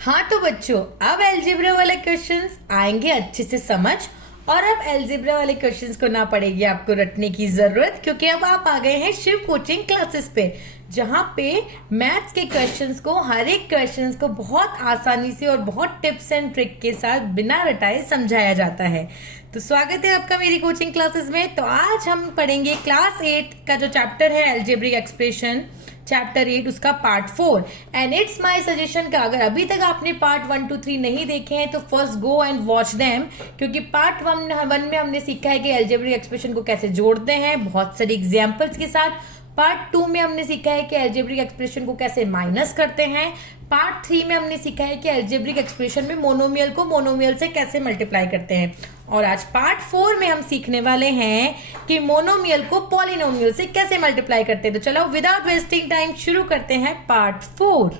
हाँ तो बच्चों, अब अलजेब्रा वाले क्वेश्चंस आएंगे अच्छे से समझ। और अब अलजेब्रा वाले क्वेश्चंस को ना पड़ेगी आपको रटने की जरूरत, क्योंकि अब आप आ गए हैं शिव कोचिंग क्लासेस पे, जहाँ पे मैथ्स के क्वेश्चंस को, हर एक क्वेश्चंस को बहुत आसानी से और बहुत टिप्स एंड ट्रिक के साथ बिना रटाए समझाया जाता है। तो स्वागत है आपका मेरी कोचिंग क्लासेस में। तो आज हम पढ़ेंगे क्लास 8 का जो चैप्टर है अलजेब्रिक एक्सप्रेशन, चैप्टर 8 उसका part 4। And it's my suggestion का अगर अभी तक आपने पार्ट 1 2 3 नहीं देखे हैं तो first go and watch them, क्योंकि पार्ट 1 में हमने सीखा है कि अलजेब्रिक एक्सप्रेशन को कैसे जोड़ते हैं बहुत सारी एग्जांपल्स के साथ। पार्ट 2 में हमने सीखा है कि अलजेब्रिक एक्सप्रेशन को कैसे माइनस करते हैं। पार्ट 3 में हमने सीखा है कि अलजेब्रिक एक्सप्रेशन में मोनोमियल को मोनोमियल से कैसे मल्टीप्लाई करते हैं। और आज पार्ट 4 में हम सीखने वाले हैं कि मोनोमियल को पॉलिनोमियल से कैसे मल्टीप्लाई करते हैं। तो चलो विदाउट वेस्टिंग टाइम शुरू करते हैं पार्ट 4।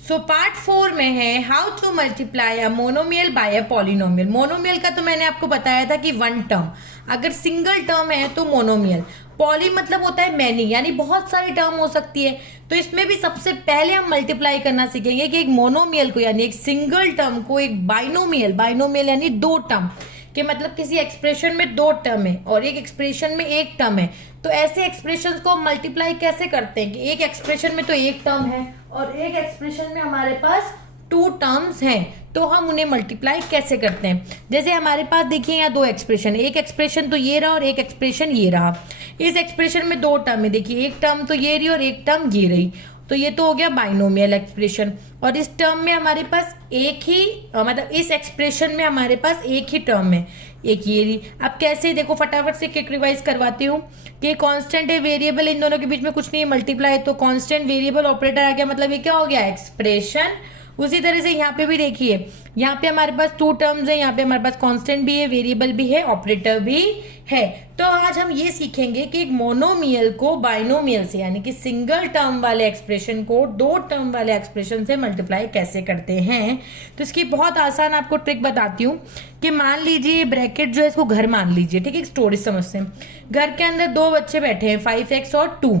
सो पार्ट 4 में है how to multiply a monomial by a polynomial. Monomial का तो मैंने आपको बताया था कि वन टर्म, अगर सिंगल टर्म है तो मोनोमियल। पॉली मतलब होता है मैनी, यानी बहुत सारी टर्म हो सकती है। तो इसमें भी सबसे पहले हम मल्टीप्लाई करना सीखेंगे कि एक मोनोमियल को यानी एक सिंगल टर्म को एक बाइनोमियल, बाइनोमियल यानी दो टर्म कि मतलब किसी एक्सप्रेशन में दो टर्म है और एक एक्सप्रेशन में एक टर्म है, तो ऐसे एक्सप्रेशंस को हम मल्टीप्लाई कैसे करते हैं कि एक एक्सप्रेशन में तो एक टर्म है और एक एक्सप्रेशन में हमारे पास टू टर्म्स हैं, तो हम उन्हें मल्टीप्लाई कैसे करते हैं। जैसे हमारे पास देखिए यहाँ दो एक्सप्रेशन, एक एक्सप्रेशन तो ये रहा और एक एक्सप्रेशन ये रहा। इस एक्सप्रेशन में दो टर्म है, देखिए एक टर्म तो ये रही और एक टर्म ये रही, तो ये तो हो गया बाइनोमियल एक्सप्रेशन। और इस टर्म में हमारे पास एक ही मतलब इस एक्सप्रेशन में हमारे पास एक ही टर्म है, एक ये रही। अब कैसे देखो, फटाफट से क्विक रिवाइज करवाती हूँ कि कांस्टेंट है, वेरिएबल, इन दोनों के बीच में कुछ नहीं है, मल्टीप्लाई तो कांस्टेंट वेरिएबल ऑपरेटर आ गया, मतलब ये क्या हो गया एक्सप्रेशन। उसी तरह से यहाँ पे भी देखिए, यहाँ पे हमारे पास टू टर्म्स है, यहाँ पे हमारे पास कांस्टेंट भी है, वेरिएबल भी है, ऑपरेटर भी है। तो आज हम ये सीखेंगे कि एक मोनोमियल को बाइनोमियल से यानी कि सिंगल टर्म वाले एक्सप्रेशन को दो टर्म वाले एक्सप्रेशन से मल्टीप्लाई कैसे करते हैं। तो इसकी बहुत आसान आपको ट्रिक बताती हूँ कि मान लीजिए ब्रैकेट जो है इसको घर मान लीजिए, ठीक है, एक स्टोरी समझते हैं। घर के अंदर दो बच्चे बैठे हैं 5x और 2,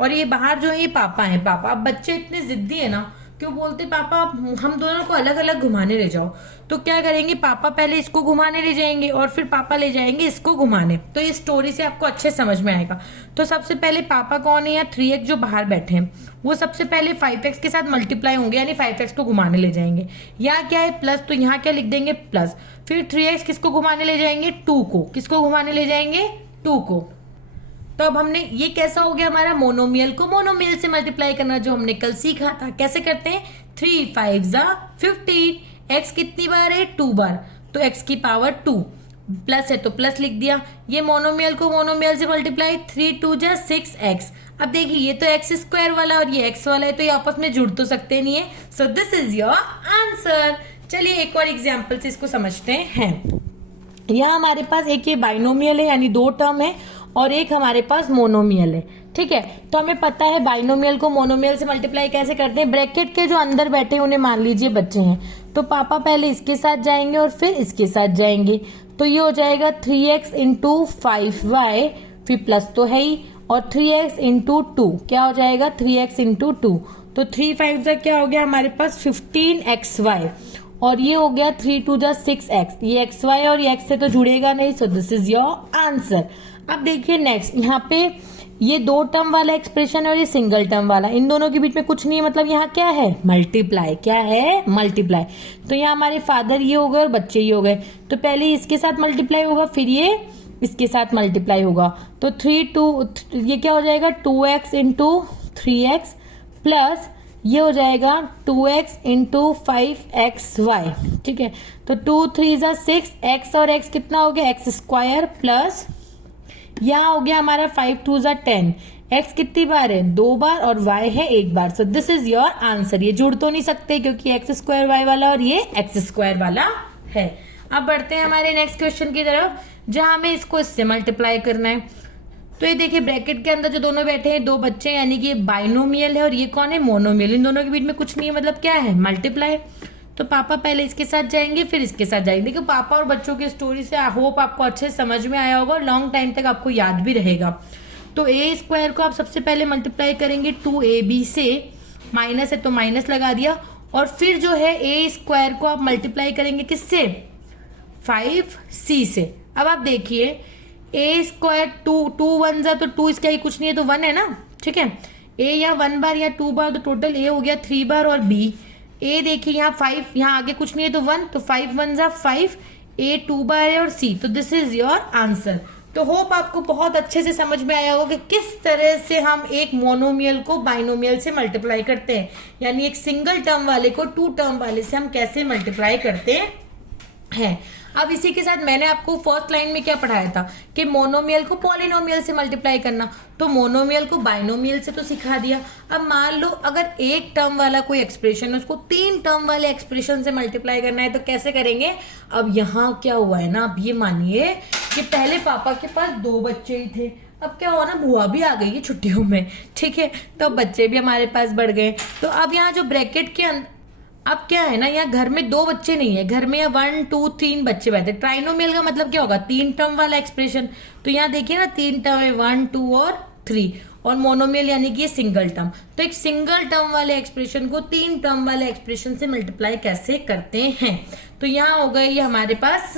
और ये बाहर जो है ये पापा है। पापा, अब बच्चे इतने जिद्दी है ना, क्यों बोलते पापा हम दोनों को अलग अलग घुमाने ले जाओ। तो क्या करेंगे, पापा पहले इसको घुमाने ले जाएंगे और फिर पापा ले जाएंगे इसको घुमाने। तो ये स्टोरी से आपको अच्छे समझ में आएगा। तो सबसे पहले पापा कौन है, या 3x जो बाहर बैठे हैं वो सबसे पहले 5x के साथ मल्टीप्लाई होंगे, यानी 5x को घुमाने ले जाएंगे। यहाँ क्या है प्लस, तो यहाँ क्या लिख देंगे प्लस। फिर 3x किसको घुमाने ले जाएंगे, 2 को। किसको घुमाने ले जाएंगे, 2 को। तो अब हमने ये कैसा हो गया हमारा मोनोमियल को मोनोमियल से मल्टीप्लाई करना, जो हमने कल सीखा था। कैसे करते हैं, 3 5 15, x कितनी बार है 2 बार, तो x की पावर 2, प्लस है तो प्लस लिख दिया। ये मोनोमियल को मोनोमियल से मल्टीप्लाई, 3 2 6x। अब देखिए ये तो x स्क्वायर वाला और ये x वाला है, तो ये आपस में जुड़ तो सकते नहीं है। सो दिस इज योर आंसर। चलिए एक और एग्जाम्पल से इसको समझते हैं। यहाँ हमारे पास एक ये बाइनोमियल है यानी दो टर्म है, और एक हमारे पास मोनोमियल है, ठीक है। तो हमें पता है बाइनोमियल को मोनोमियल से मल्टीप्लाई कैसे करते हैं। ब्रैकेट के जो अंदर बैठे उन्हें मान लीजिए बच्चे हैं, तो पापा पहले इसके साथ जाएंगे और फिर इसके साथ जाएंगे, तो ये हो जाएगा 3x इंटू 5y, फिर प्लस तो है ही, और 3x इंटू 2 क्या हो जाएगा 3x इंटू 2, तो 3 5 क्या हो गया हमारे पास 15xy, और ये हो गया 3 2 6x। ये xy और ये x से तो जुड़ेगा नहीं, सो दिस इज योर आंसर। अब देखिए नेक्स्ट, यहाँ पे ये दो टर्म वाला एक्सप्रेशन है और ये सिंगल टर्म वाला, इन दोनों के बीच में कुछ नहीं है, मतलब यहाँ क्या है मल्टीप्लाई। क्या है मल्टीप्लाई। तो यहाँ हमारे फादर ये हो गए और बच्चे ये हो गए, तो पहले इसके साथ मल्टीप्लाई होगा फिर ये इसके साथ मल्टीप्लाई होगा, तो 3 2 ये क्या हो जाएगा 2x इंटू 3x, प्लस ये हो जाएगा 2x इंटू 5xy, ठीक है। तो 2 3 6, x और x कितना हो गया x स्क्वायर, प्लस यहाँ हो गया हमारा 5 2 10, x कितनी बार है 2 बार और y है 1 बार। So this is your answer. ये जुड़ तो नहीं सकते क्योंकि x स्क्वायर y वाला और ये x स्क्वायर वाला है। अब बढ़ते हैं हमारे नेक्स्ट क्वेश्चन की तरफ, जहां हमें इसको इससे मल्टीप्लाई करना है। तो ये देखिए ब्रैकेट के अंदर जो दोनों बैठे हैं दो बच्चे, यानी कि बाइनोमियल है और ये कौन है मोनोमियल, इन दोनों के बीच में कुछ नहीं है, मतलब क्या है मल्टीप्लाई। तो पापा पहले इसके साथ जाएंगे फिर इसके साथ जाएंगे। देखो पापा और बच्चों की स्टोरी से आई होप आपको अच्छे से समझ में आया होगा और लॉन्ग टाइम तक आपको याद भी रहेगा। तो ए स्क्वायर को आप सबसे पहले मल्टीप्लाई करेंगे 2ab से, माइनस है तो माइनस लगा दिया, और फिर जो है ए स्क्वायर को आप मल्टीप्लाई करेंगे किससे, 5c से। अब आप देखिए ए स्क्वायर 2 वन जा तो 2, इसका ही कुछ नहीं है तो 1 है ना, ठीक है। ए या 1 बार या 2 बार, तो टोटल ए हो गया 3 बार, और बी ए देखिए यहाँ 5, यहाँ आगे कुछ नहीं है तो 1, तो 5 वन जा 5, ए 2 बार है, और सी, तो दिस इज योर आंसर। तो होप आपको बहुत अच्छे से समझ में आया होगा कि किस तरह से हम एक मोनोमियल को बाइनोमियल से मल्टीप्लाई करते हैं, यानी एक सिंगल टर्म वाले को 2 टर्म वाले से हम कैसे मल्टीप्लाई करते हैं। अब इसी के साथ मैंने आपको फर्स्ट लाइन में क्या पढ़ाया था कि मोनोमियल को पॉलिनोमियल से मल्टीप्लाई करना, तो मोनोमियल को बाइनोमियल से तो सिखा दिया। अब मान लो अगर एक टर्म वाला कोई एक्सप्रेशन है उसको 3 टर्म वाले एक्सप्रेशन से मल्टीप्लाई करना है तो कैसे करेंगे। अब यहाँ क्या हुआ है ना, अब ये मानिए कि पहले पापा के पास 2 बच्चे ही थे, अब क्या हुआ ना, बुआ भी आ गई है छुट्टियों में, ठीक है, तो बच्चे भी हमारे पास बढ़ गए। तो अब यहाँ जो ब्रैकेट के अब क्या है ना, यहाँ घर में 2 बच्चे नहीं है, घर में 1 2 3 बच्चे बैठे। ट्राइनोमियल का मतलब क्या होगा, 3 टर्म वाला एक्सप्रेशन। तो यहाँ देखिए ना 3 टर्म है, 1 2 और 3, और मोनोमियल यानी कि ये सिंगल टर्म। तो एक सिंगल टर्म वाले एक्सप्रेशन को 3 टर्म वाले एक्सप्रेशन से मल्टीप्लाई कैसे करते हैं। तो यहाँ हो गए ये हमारे पास,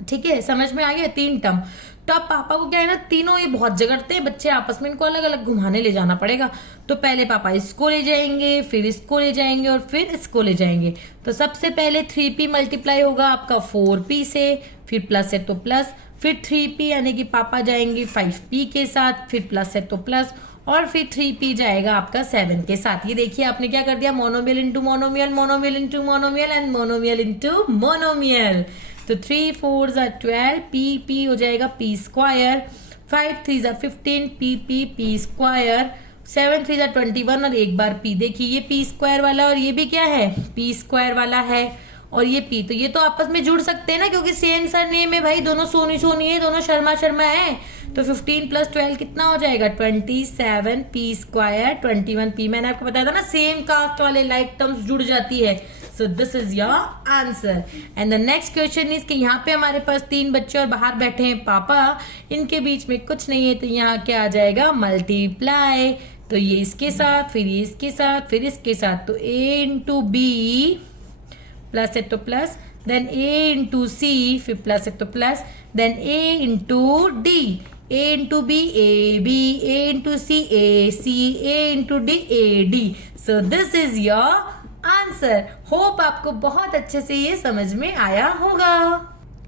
ठीक है, समझ में आ गया 3 टर्म। तो अब पापा को क्या है ना, तीनों ये बहुत झगड़ते हैं बच्चे आपस में, इनको अलग अलग घुमाने ले जाना पड़ेगा। तो पहले पापा इसको ले जाएंगे, फिर इसको ले जाएंगे, और फिर इसको ले जाएंगे। तो सबसे पहले 3p मल्टीप्लाई होगा आपका 4p से, फिर प्लस है तो प्लस, फिर 3p यानी कि पापा जाएंगे 5p के साथ, फिर प्लस है तो प्लस, और फिर 3p जाएगा आपका 7 के साथ। ये देखिए आपने क्या कर दिया, monomial into monomial, monomial into monomial, and monomial into monomial. तो 3 4 जा 12, p हो जाएगा p स्क्वायर, 5 3 जा 15, p स्क्वायर, 7 3 जा 21, और एक बार p। देखिए ये p स्क्वायर वाला और ये भी क्या है, p स्क्वायर वाला है, और ये p, तो ये तो आपस में जुड़ सकते हैं ना, क्योंकि सेम सर नेम है भाई, दोनों सोनी सोनी है, दोनों शर्मा शर्मा है। तो 15 प्लस 12 कितना हो जाएगा, 27 p स्क्वायर, 21 p। मैंने आपको बताया था ना सेम कास्ट वाले लाइक टर्म्स जुड़ जाती है। सो this is your answer. And the next question is कि यहाँ पे हमारे पास 3 बच्चे और बाहर बैठे हैं पापा, इनके बीच में कुछ नहीं है, तो यहाँ क्या आ जाएगा, मल्टीप्लाई। तो ये इसके साथ, फिर ये इसके साथ, फिर इसके साथ, तो a इंटू बी, प्लस है तो plus, then a into C, फिर प्लस है तो plus, then a into D, a into B A B, a into C A C, a into D A D. So this is your answer. Hope आपको बहुत अच्छे से ये समझ में आया होगा।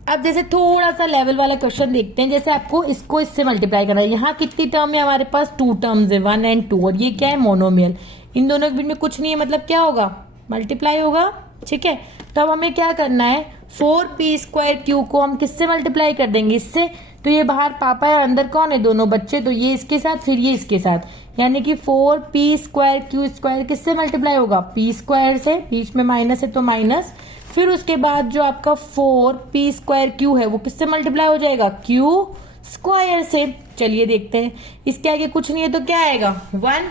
अब जैसे थोड़ा सा लेवल वाला क्वेश्चन देखते हैं, जैसे आपको इसको इससे मल्टीप्लाई करना है। यहाँ कितनी टर्म है हमारे पास, 2 टर्म्स है, 1 और 2, और ये क्या है, मोनोमियल। इन दोनों के बीच में कुछ नहीं है, मतलब क्या होगा, मल्टीप्लाई होगा, ठीक है। तो अब हमें क्या करना है, 4p स्क्वायर क्यू को हम किससे मल्टीप्लाई कर देंगे, इससे। तो ये बाहर पापा है, अंदर कौन है, दोनों बच्चे, तो ये इसके साथ, फिर ये इसके साथ, यानी कि 4p स्क्वायर क्यू स्क्वायर किससे मल्टीप्लाई होगा, p स्क्वायर से, बीच में माइनस है तो माइनस, फिर उसके बाद जो आपका 4p स्क्वायर क्यू है वो किससे मल्टीप्लाई हो जाएगा, q स्क्वायर से। चलिए देखते हैं, इसके आगे कुछ नहीं है तो क्या आएगा, 1,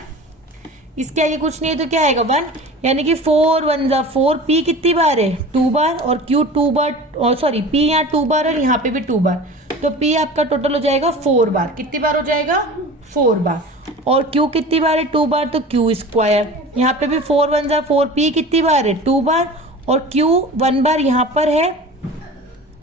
इसके आगे कुछ नहीं है तो क्या आएगा, 1, यानी कि 4 1 जा 4, p कितनी बार है, 2 बार, और q 2 बार, और सॉरी p यहाँ 2 बार और यहाँ पे भी 2 बार, तो p आपका टोटल हो जाएगा 4 बार। कितनी बार हो जाएगा, 4 बार। और q कितनी बार है, 2 बार, तो q स्क्वायर, यहाँ पे भी 4 1 जा 4, p कितनी बार है, 2 बार, और q 1 बार यहाँ पर है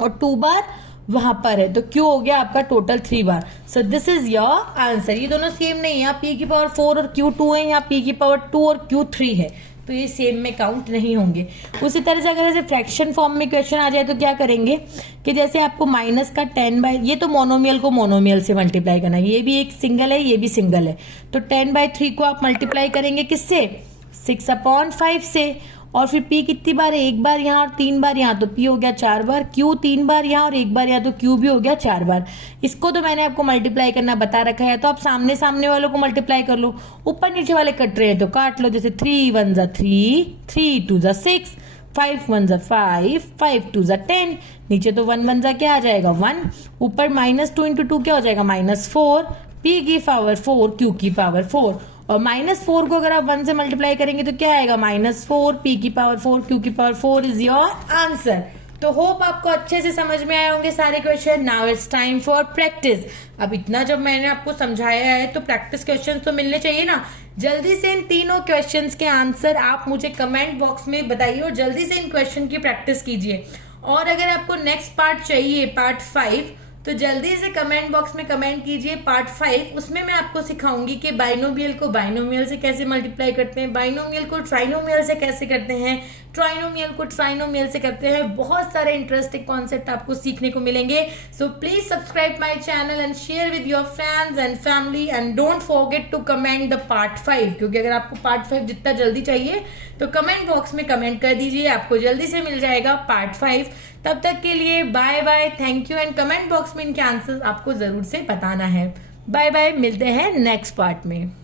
और 2 बार वहां पर है, तो q हो गया आपका total 3 bar. So this is your answer. ये दोनों सेम नहीं है, यहाँ p की पावर 4 और q 2 है, यहाँ p की पावर 2 और q 3 है, तो ये सेम में काउंट नहीं होंगे। उसी तरह से अगर ऐसे फ्रैक्शन फॉर्म में क्वेश्चन आ जाए तो क्या करेंगे कि जैसे आपको माइनस का 10/, ये तो मोनोमियल को मोनोमियल से मल्टीप्लाई करना है, ये भी एक सिंगल है, ये भी सिंगल है, तो 10/3 को आप मल्टीप्लाई करेंगे किससे, 6/5 से, और फिर p कितनी बार है, 1 बार यहाँ और 3 बार यहाँ, तो p हो गया 4 बार, q 3 बार यहाँ और 1 बार यहाँ, तो q भी हो गया 4 बार। इसको तो मैंने आपको मल्टीप्लाई करना बता रखा है, तो आप सामने सामने वालों को मल्टीप्लाई कर लो, ऊपर नीचे वाले कट रहे हैं तो काट लो, जैसे 3 1 जा 3, 3 2 जा 6, 5 1 जा 5, 5 2 जा 10, नीचे तो 1 1 जा क्या आ जाएगा 1, ऊपर -2 × 2 क्या हो जाएगा -4, p की पावर 4 q की पावर 4, और -4 को अगर आप 1 से मल्टीप्लाई करेंगे तो क्या आएगा, -4 p की पावर 4 q की पावर 4 इज योर आंसर। तो होप आपको अच्छे से समझ में आए होंगे सारे question. Now it's time for practice. अब इतना जब मैंने आपको समझाया है तो प्रैक्टिस क्वेश्चन तो मिलने चाहिए ना। जल्दी से इन तीनों क्वेश्चंस के आंसर आप मुझे कमेंट बॉक्स में बताइए और जल्दी से इन क्वेश्चन की प्रैक्टिस कीजिए। और अगर आपको नेक्स्ट पार्ट चाहिए, पार्ट 5, तो जल्दी से कमेंट बॉक्स में कमेंट कीजिए पार्ट 5। उसमें मैं आपको सिखाऊंगी कि बाइनोमियल को बाइनोमियल से कैसे मल्टीप्लाई करते हैं, बाइनोमियल को ट्राइनोमियल से कैसे करते हैं, ट्राइनोमियल को ट्राइनोमियल से करते हैं। बहुत सारे इंटरेस्टिंग कॉन्सेप्ट आपको सीखने को मिलेंगे। So please subscribe my channel and share with your friends and family and don't forget to comment the part 5, क्योंकि अगर आपको पार्ट 5 जितना जल्दी चाहिए तो कमेंट बॉक्स में कमेंट कर दीजिए, आपको जल्दी से मिल जाएगा पार्ट 5। तब तक के लिए bye bye, thank you, and comment box में इनके आंसर्स आपको जरूर से बताना है। बाय बाय, मिलते हैं नेक्स्ट पार्ट में।